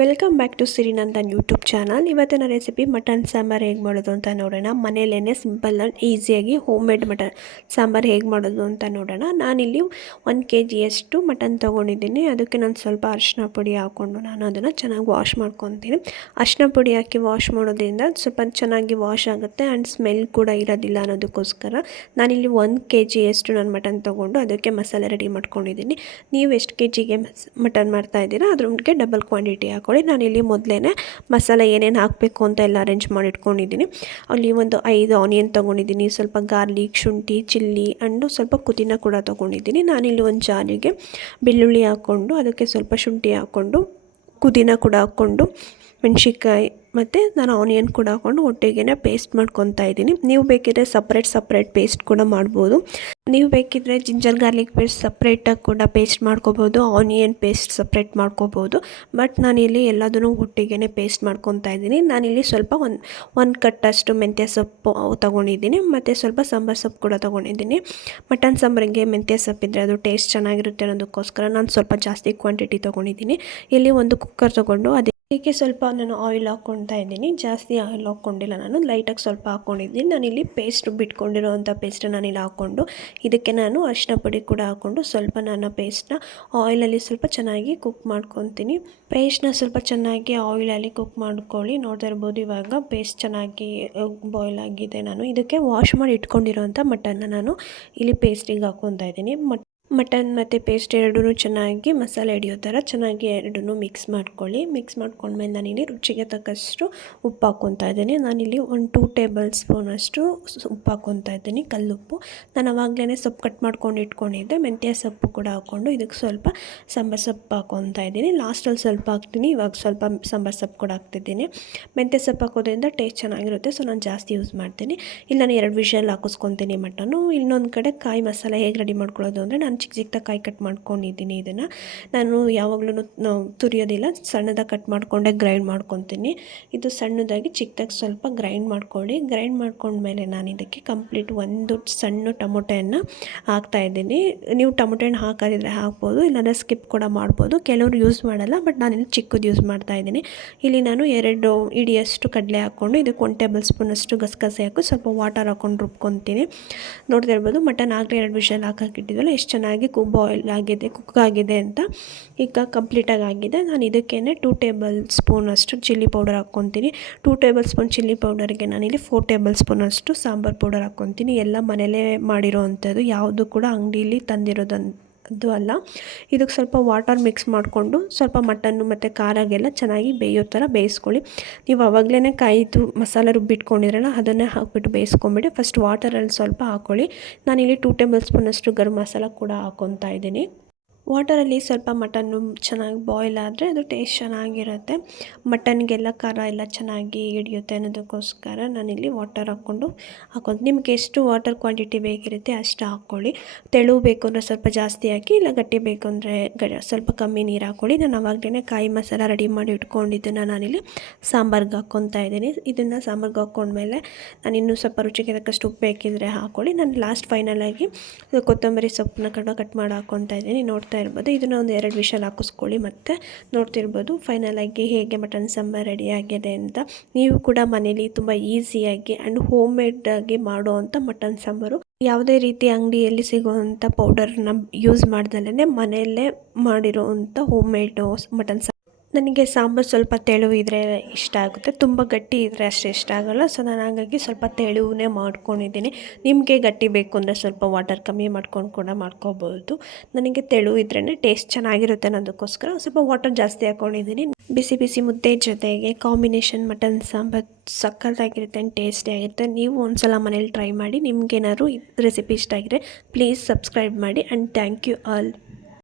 Welcome back to Sirinandan YouTube channel. ಇವತ್ತಿನ recipe mutton sambar ಹೇಗೆ ಮಾಡೋದು ಅಂತ ನೋಡೋಣ. ಮನೆಯಲ್ಲೇ ಸಿಂಪಲ್ ಆ್ಯಂಡ್ ಈಸಿಯಾಗಿ ಹೋಮ್ ಮೇಡ್ ಮಟನ್ ಸಾಂಬಾರು ಹೇಗೆ ಮಾಡೋದು ಅಂತ ನೋಡೋಣ. ನಾನಿಲ್ಲಿ 1 kgಯಷ್ಟು ಮಟನ್ ತೊಗೊಂಡಿದ್ದೀನಿ. ಅದಕ್ಕೆ ನಾನು ಸ್ವಲ್ಪ ಅರಿಶಿನ ಪುಡಿ ಹಾಕ್ಕೊಂಡು ನಾನು ಅದನ್ನು ಚೆನ್ನಾಗಿ ವಾಶ್ ಮಾಡ್ಕೊತೀನಿ. ಅರಿಶಿನ ಪುಡಿ ಹಾಕಿ ವಾಶ್ ಮಾಡೋದ್ರಿಂದ ಸ್ವಲ್ಪ ಚೆನ್ನಾಗಿ ವಾಶ್ ಆಗುತ್ತೆ ಆ್ಯಂಡ್ ಸ್ಮೆಲ್ ಕೂಡ ಇರೋದಿಲ್ಲ ಅನ್ನೋದಕ್ಕೋಸ್ಕರ ನಾನಿಲ್ಲಿ 1 kgಯಷ್ಟು ನಾನು ಮಟನ್ ತೊಗೊಂಡು ಅದಕ್ಕೆ ಮಸಾಲೆ ರೆಡಿ ಮಾಡ್ಕೊಂಡಿದ್ದೀನಿ. ನೀವು ಎಷ್ಟು kgಗೆ ಮಟನ್ ಮಾಡ್ತಾಯಿದ್ದೀರಾ ಅದ್ರಿಗೆ ಡಬಲ್ ಕ್ವಾಂಟಿಟಿ ಹಾಕ್ಕೊಳ್ಳಿ. ನಾನಿಲ್ಲಿ ಮೊದಲೇ ಮಸಾಲೆ ಏನೇನು ಹಾಕಬೇಕು ಅಂತ ಎಲ್ಲ ಅರೇಂಜ್ ಮಾಡಿ ಇಟ್ಕೊಂಡಿದ್ದೀನಿ. ಅಲ್ಲಿ ಒಂದು 5 ಆನಿಯನ್ ತೊಗೊಂಡಿದ್ದೀನಿ, ಸ್ವಲ್ಪ ಗಾರ್ಲಿಕ್, ಶುಂಠಿ, ಚಿಲ್ಲಿ ಆ್ಯಂಡು ಸ್ವಲ್ಪ ಪುದೀನ ಕೂಡ ತೊಗೊಂಡಿದ್ದೀನಿ. ನಾನಿಲ್ಲಿ ಒಂದು ಜಾರಿಗೆ ಬೆಳ್ಳುಳ್ಳಿ ಹಾಕ್ಕೊಂಡು ಅದಕ್ಕೆ ಸ್ವಲ್ಪ ಶುಂಠಿ ಹಾಕ್ಕೊಂಡು ಪುದೀನ ಕೂಡ ಹಾಕ್ಕೊಂಡು ಮೆಣಸಿನ್ಕಾಯಿ ಮತ್ತು ನಾನು ಆನಿಯನ್ ಕೂಡ ಹಾಕ್ಕೊಂಡು ಒಟ್ಟಿಗೆ ಪೇಸ್ಟ್ ಮಾಡ್ಕೊತಾ ಇದ್ದೀನಿ. ನೀವು ಬೇಕಿದ್ದರೆ ಸಪ್ರೇಟ್ ಪೇಸ್ಟ್ ಕೂಡ ಮಾಡ್ಬೋದು. ನೀವು ಬೇಕಿದ್ದರೆ ಜಿಂಜರ್ ಗಾರ್ಲಿಕ್ ಪೇಸ್ಟ್ ಸಪ್ರೇಟಾಗಿ ಕೂಡ ಪೇಸ್ಟ್ ಮಾಡ್ಕೋಬೋದು, ಆನಿಯನ್ ಪೇಸ್ಟ್ ಸಪ್ರೇಟ್ ಮಾಡ್ಕೋಬೋದು. ಬಟ್ ನಾನಿಲ್ಲಿ ಎಲ್ಲದನ್ನೂ ಒಟ್ಟಿಗೆ ಪೇಸ್ಟ್ ಮಾಡ್ಕೊತಾ ಇದ್ದೀನಿ. ನಾನಿಲ್ಲಿ ಸ್ವಲ್ಪ ಒಂದು ಕಟ್ಟಷ್ಟು ಮೆಂತ್ಯ ಸೊಪ್ಪು ತೊಗೊಂಡಿದ್ದೀನಿ ಮತ್ತು ಸ್ವಲ್ಪ ಸಾಂಬಾರು ಸೊಪ್ಪು ಕೂಡ ತೊಗೊಂಡಿದ್ದೀನಿ. ಮಟನ್ ಸಾಂಬಾರಿಗೆ ಮೆಂತ್ಯ ಸೊಪ್ಪಿದ್ರೆ ಅದು ಟೇಸ್ಟ್ ಚೆನ್ನಾಗಿರುತ್ತೆ ಅನ್ನೋದಕ್ಕೋಸ್ಕರ ನಾನು ಸ್ವಲ್ಪ ಜಾಸ್ತಿ ಕ್ವಾಂಟಿಟಿ ತೊಗೊಂಡಿದ್ದೀನಿ. ಇಲ್ಲಿ ಒಂದು ಕುಕ್ಕರ್ ತೊಗೊಂಡು ಅದಕ್ಕೆ ಸ್ವಲ್ಪ ನಾನು ಆಯಿಲ್ ಹಾಕ್ಕೊಳ್ತಾ ಇದ್ದೀನಿ. ಜಾಸ್ತಿ ಆಯಿಲ್ ಹಾಕ್ಕೊಂಡಿಲ್ಲ, ನಾನು ಲೈಟಾಗಿ ಸ್ವಲ್ಪ ಹಾಕ್ಕೊಂಡಿದ್ದೀನಿ. ನಾನಿಲ್ಲಿ ಪೇಸ್ಟ್ ಬಿಟ್ಕೊಂಡಿರೋವಂಥ ಪೇಸ್ಟ್ ನಾನಿಲ್ಲಿ ಹಾಕ್ಕೊಂಡು ಇದಕ್ಕೆ ನಾನು ಅರಿಶಿನ ಪುಡಿ ಕೂಡ ಹಾಕ್ಕೊಂಡು ಸ್ವಲ್ಪ ನಾನು ಪೇಸ್ಟ್ನ ಆಯಿಲಲ್ಲಿ ಸ್ವಲ್ಪ ಚೆನ್ನಾಗಿ ಕುಕ್ ಮಾಡ್ಕೊತೀನಿ. ಪೇಸ್ಟ್ನ ಸ್ವಲ್ಪ ಚೆನ್ನಾಗಿ ಆಯಿಲಲ್ಲಿ ಕುಕ್ ಮಾಡ್ಕೊಳ್ಳಿ. ನೋಡ್ತಾ ಇರ್ಬೋದು ಇವಾಗ ಪೇಸ್ಟ್ ಚೆನ್ನಾಗಿ ಬಾಯ್ಲ್ ಆಗಿದೆ. ನಾನು ಇದಕ್ಕೆ ವಾಶ್ ಮಾಡಿ ಇಟ್ಕೊಂಡಿರೋವಂಥ ಮಟನ್ನ ನಾನು ಇಲ್ಲಿ ಪೇಸ್ಟಿಗೆ ಹಾಕ್ಕೊತಾ ಇದ್ದೀನಿ. ಮಟನ್ ಮತ್ತು ಪೇಸ್ಟ್ ಎರಡೂ ಚೆನ್ನಾಗಿ ಮಸಾಲೆ ಹಿಡಿಯೋ ಥರ ಚೆನ್ನಾಗಿ ಎರಡನ್ನೂ ಮಿಕ್ಸ್ ಮಾಡ್ಕೊಳ್ಳಿ. ಮಿಕ್ಸ್ ಮಾಡ್ಕೊಂಡ್ಮೇಲೆ ನಾನಿಲ್ಲಿ ರುಚಿಗೆ ತಕ್ಕಷ್ಟು ಉಪ್ಪು ಹಾಕ್ಕೊತಾ ಇದ್ದೀನಿ. ನಾನಿಲ್ಲಿ ಒಂದು 2 ಟೇಬಲ್ ಸ್ಪೂನಷ್ಟು ಉಪ್ಪು ಹಾಕ್ಕೊತಾ ಇದ್ದೀನಿ, ಕಲ್ಲುಪ್ಪು. ನಾನು ಆವಾಗಲೇ ಸೊಪ್ಪು ಕಟ್ ಮಾಡ್ಕೊಂಡು ಇಟ್ಕೊಂಡಿದ್ದೆ. ಮೆಂತ್ಯ ಸೊಪ್ಪು ಕೂಡ ಹಾಕ್ಕೊಂಡು ಇದಕ್ಕೆ ಸ್ವಲ್ಪ ಸಾಂಬಾರು ಸೊಪ್ಪು ಹಾಕ್ಕೊತಾ ಇದ್ದೀನಿ. ಲಾಸ್ಟಲ್ಲಿ ಸ್ವಲ್ಪ ಹಾಕ್ತೀನಿ, ಇವಾಗ ಸ್ವಲ್ಪ ಸಾಂಬಾರು ಸೊಪ್ಪು ಕೂಡ ಹಾಕ್ತಿದ್ದೀನಿ. ಮೆಂತ್ಯ ಸೊಪ್ಪು ಹಾಕೋದ್ರಿಂದ ಟೇಸ್ಟ್ ಚೆನ್ನಾಗಿರುತ್ತೆ, ಸೊ ನಾನು ಜಾಸ್ತಿ ಯೂಸ್ ಮಾಡ್ತೀನಿ. ಇಲ್ಲಿ ನಾನು 2 ವಿಷಲ್ ಹಾಕಿಸ್ಕೊತೀನಿ ಮಟನ್ನು. ಇನ್ನೊಂದು ಕಡೆ ಕಾಯಿ ಮಸಾಲೆ ಹೇಗೆ ರೆಡಿ ಮಾಡ್ಕೊಳ್ಳೋದು ಅಂದರೆ ನಾನು ಚಿಕ್ಕ ಕಾಯಿ ಕಟ್ ಮಾಡ್ಕೊಂಡಿದ್ದೀನಿ. ಇದನ್ನು ನಾನು ಯಾವಾಗಲೂ ತುರಿಯೋದಿಲ್ಲ, ಸಣ್ಣದಾಗಿ ಕಟ್ ಮಾಡಿಕೊಂಡೆ ಗ್ರೈಂಡ್ ಮಾಡ್ಕೊತೀನಿ. ಇದು ಸಣ್ಣದಾಗಿ ಚಿಕ್ಕದಾಗಿ ಸ್ವಲ್ಪ ಗ್ರೈಂಡ್ ಮಾಡ್ಕೊಳ್ಳಿ. ಗ್ರೈಂಡ್ ಮಾಡ್ಕೊಂಡ್ಮೇಲೆ ನಾನು ಇದಕ್ಕೆ ಕಂಪ್ಲೀಟ್ ಒಂದು ಸಣ್ಣ ಟೊಮೊಟೊಯನ್ನು ಹಾಕ್ತಾಯಿದ್ದೀನಿ. ನೀವು ಟೊಮೊಟೊನ ಹಾಕೋದಿದ್ರೆ ಹಾಕ್ಬೋದು, ಇಲ್ಲಾಂದರೆ ಸ್ಕಿಪ್ ಕೂಡ ಮಾಡ್ಬೋದು. ಕೆಲವರು ಯೂಸ್ ಮಾಡಲ್ಲ, ಬಟ್ ನಾನಿಲ್ಲಿ ಚಿಕ್ಕದು ಯೂಸ್ ಮಾಡ್ತಾಯಿದ್ದೀನಿ. ಇಲ್ಲಿ ನಾನು 2 ಇಡಿಯಷ್ಟು ಕಡಲೆ ಹಾಕ್ಕೊಂಡು ಇದಕ್ಕೆ 1 ಟೇಬಲ್ ಸ್ಪೂನಷ್ಟು ಗಸಗಸೆ ಹಾಕಿ ಸ್ವಲ್ಪ ವಾಟರ್ ಹಾಕ್ಕೊಂಡು ರುಬ್ಕೊತೀನಿ. ನೋಡ್ತಾ ಇರ್ಬೋದು ಮಟನ್ ಆಗಲೇ 2 ವಿಷಲ್ ಹಾಕಿಟ್ಟಿದ್ವಲ್ಲ ಎಷ್ಟು ಚೆನ್ನಾಗಿ ಬಾಯ್ಲ್ ಆಗಿದೆ, ಕುಕ್ ಆಗಿದೆ ಅಂತ. ಈಗ ಕಂಪ್ಲೀಟಾಗಿ ಆಗಿದೆ. ನಾನು ಇದಕ್ಕೇ 2 ಟೇಬಲ್ ಸ್ಪೂನಷ್ಟು ಚಿಲ್ಲಿ ಪೌಡರ್ ಹಾಕ್ಕೊತೀನಿ. 2 ಟೇಬಲ್ ಸ್ಪೂನ್ ಚಿಲ್ಲಿ ಪೌಡರ್ಗೆ ನಾನಿಲ್ಲಿ 4 ಟೇಬಲ್ ಸ್ಪೂನಷ್ಟು ಸಾಂಬಾರು ಪೌಡರ್ ಹಾಕ್ಕೊತೀನಿ. ಎಲ್ಲ ಮನೇಲೇ ಮಾಡಿರೋ ಅಂಥದ್ದು, ಯಾವುದು ಕೂಡ ಅಂಗಡಿಯಲ್ಲಿ ತಂದಿರೋದು ಅಲ್ಲ. ಇದಕ್ಕೆ ಸ್ವಲ್ಪ ವಾಟರ್ ಮಿಕ್ಸ್ ಮಾಡಿಕೊಂಡು ಸ್ವಲ್ಪ ಮಟನ್ನು ಮತ್ತು ಖಾರಾಗೆಲ್ಲ ಚೆನ್ನಾಗಿ ಬೇಯೋ ಥರ ಬೇಯಿಸ್ಕೊಳ್ಳಿ. ನೀವು ಆವಾಗಲೇ ಕಾಯಿದು ಮಸಾಲೆ ರುಬ್ಬಿಟ್ಕೊಂಡಿದ್ರಲ್ಲ ಅದನ್ನೇ ಹಾಕ್ಬಿಟ್ಟು ಬೇಯಿಸ್ಕೊಂಬಿಡಿ. ಫಸ್ಟ್ ವಾಟರಲ್ಲಿ ಸ್ವಲ್ಪ ಹಾಕ್ಕೊಳ್ಳಿ. ನಾನಿಲ್ಲಿ 2 ಟೇಬಲ್ ಸ್ಪೂನಷ್ಟು ಗರಂ ಮಸಾಲ ಕೂಡ ಹಾಕ್ಕೊತಾ ಇದ್ದೀನಿ. ವಾಟರಲ್ಲಿ ಸ್ವಲ್ಪ ಮಟನ್ನು ಚೆನ್ನಾಗಿ ಬಾಯ್ಲ್ ಆದರೆ ಅದು ಟೇಸ್ಟ್ ಚೆನ್ನಾಗಿರುತ್ತೆ. ಮಟನ್ಗೆಲ್ಲ ಖಾರ ಎಲ್ಲ ಚೆನ್ನಾಗಿ ಹಿಡಿಯುತ್ತೆ ಅನ್ನೋದಕ್ಕೋಸ್ಕರ ನಾನಿಲ್ಲಿ ವಾಟರ್ ಹಾಕ್ಕೊಂಡು ನಿಮ್ಗೆ ಎಷ್ಟು ವಾಟರ್ ಕ್ವಾಂಟಿಟಿ ಬೇಕಿರುತ್ತೆ ಅಷ್ಟು ಹಾಕ್ಕೊಳ್ಳಿ. ತೆಳು ಬೇಕು ಅಂದರೆ ಸ್ವಲ್ಪ ಜಾಸ್ತಿ ಹಾಕಿ, ಇಲ್ಲ ಗಟ್ಟಿ ಬೇಕು ಅಂದರೆ ಸ್ವಲ್ಪ ಕಮ್ಮಿ ನೀರು ಹಾಕ್ಕೊಳ್ಳಿ. ನಾನು ಆವಾಗಲೇ ಕಾಯಿ ಮಸಾಲ ರೆಡಿ ಮಾಡಿ ಇಟ್ಕೊಂಡಿದ್ದನ್ನು ನಾನಿಲ್ಲಿ ಸಾಂಬಾರ್ಗೆ ಹಾಕ್ಕೊತಾ ಇದ್ದೀನಿ. ಇದನ್ನು ಸಾಂಬಾರ್ಗೆ ಹಾಕ್ಕೊಂಡ್ಮೇಲೆ ನಾನು ಇನ್ನೂ ಸ್ವಲ್ಪ ರುಚಿಗೆ ತಕ್ಕಷ್ಟು ಉಪ್ಪು ಬೇಕಿದ್ರೆ ಹಾಕ್ಕೊಳ್ಳಿ. ನಾನು ಲಾಸ್ಟ್ ಫೈನಲಾಗಿ ಕೊತ್ತಂಬರಿ ಸೊಪ್ಪನ್ನ ಕಟ್ ಮಾಡಿ ಹಾಕ್ಕೊತಾ ಇದ್ದೀನಿ. ನೋಡ್ತಾ ಇರ್ಬೋದು ಇದನ್ನು ಒಂದು 2 ವಿಷಲ್ ಹಾಕಿಸ್ಕೊಳ್ಳಿ. ಮತ್ತು ನೋಡ್ತಿರ್ಬೋದು ಫೈನಲಾಗಿ ಹೇಗೆ ಮಟನ್ ಸಾಂಬಾರು ರೆಡಿ ಆಗಿದೆ ಅಂತ. ನೀವು ಕೂಡ ಮನೇಲಿ ತುಂಬ ಈಸಿಯಾಗಿ ಆ್ಯಂಡ್ ಹೋಮ್ ಮೇಡಾಗಿ ಮಾಡುವಂಥ ಮಟನ್ ಸಾಂಬಾರು, ಯಾವುದೇ ರೀತಿ ಅಂಗಡಿಯಲ್ಲಿ ಸಿಗುವಂಥ ಪೌಡರ್ನ ಯೂಸ್ ಮಾಡ್ದಲೇ ಮನೆಯಲ್ಲೇ ಮಾಡಿರೋವಂಥ ಹೋಮ್ ಮೇಡ್ ಮಟನ್ ಸಾಂಬಾರು. ನನಗೆ ಸಾಂಬಾರು ಸ್ವಲ್ಪ ತೆಳು ಇದ್ದರೆ ಇಷ್ಟ ಆಗುತ್ತೆ, ತುಂಬ ಗಟ್ಟಿ ಇದ್ದರೆ ಅಷ್ಟು ಇಷ್ಟ ಆಗೋಲ್ಲ. ಸೊ ನಾನು ಹಾಗಾಗಿ ಸ್ವಲ್ಪ ತೆಳುವೇ ಮಾಡ್ಕೊಂಡಿದ್ದೀನಿ. ನಿಮಗೆ ಗಟ್ಟಿ ಬೇಕು ಅಂದರೆ ಸ್ವಲ್ಪ ವಾಟರ್ ಕಮ್ಮಿ ಮಾಡ್ಕೊಂಡು ಕೂಡ ಮಾಡ್ಕೋಬೋದು. ನನಗೆ ತೆಳು ಇದ್ರೇ ಟೇಸ್ಟ್ ಚೆನ್ನಾಗಿರುತ್ತೆ ಅನ್ನೋದಕ್ಕೋಸ್ಕರ ಸ್ವಲ್ಪ ವಾಟರ್ ಜಾಸ್ತಿ ಹಾಕ್ಕೊಂಡಿದ್ದೀನಿ. ಬಿಸಿ ಬಿಸಿ ಮುದ್ದೆ ಜೊತೆಗೆ ಕಾಂಬಿನೇಷನ್ ಮಟನ್ ಸಾಂಬಾರು ಸಕ್ಕತ್ತಾಗಿರುತ್ತೆ ಆ್ಯಂಡ್ ಟೇಸ್ಟಿ ಆಗಿರುತ್ತೆ. ನೀವು ಒಂದ್ಸಲ ಮನೇಲಿ ಟ್ರೈ ಮಾಡಿ. ನಿಮ್ಗೇನಾದ್ರು ರೆಸಿಪಿ ಇಷ್ಟ ಆಗಿದ್ರೆ ಪ್ಲೀಸ್ ಸಬ್ಸ್ಕ್ರೈಬ್ ಮಾಡಿ ಆ್ಯಂಡ್ ಥ್ಯಾಂಕ್ ಯು ಆಲ್.